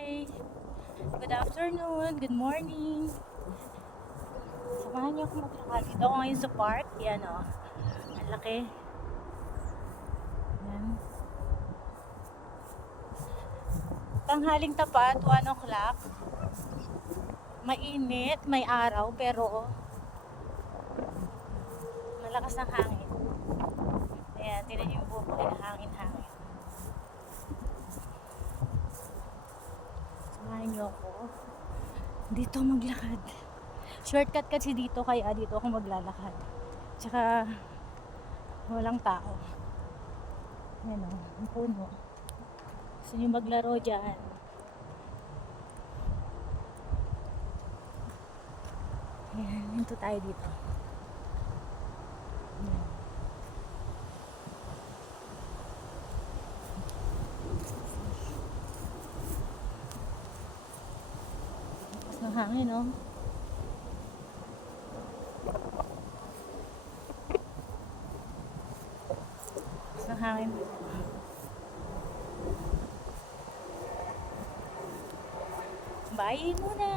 Hi! Good afternoon, good morning. Samahan niyo ako maglakad. Dito ako ngayon sa park. Yan o. Ang laki. Yan. Tanghaling tapat, 1 o'clock. Mainit, may araw, pero malakas ng hangin. Ayan, tinan niyo yung buko nila, hangin-hangin. Samahan niyo ako. Dito maglakad. Shortcut kasi dito, kaya dito ako maglalakad. Tsaka walang tao. Ayan o, ang puno. Gusto niyo maglaro dyan. Ayan, hinto tayo dito. Ayan. Lakas ng hangin, no? Lakas ng hangin. Bye muna!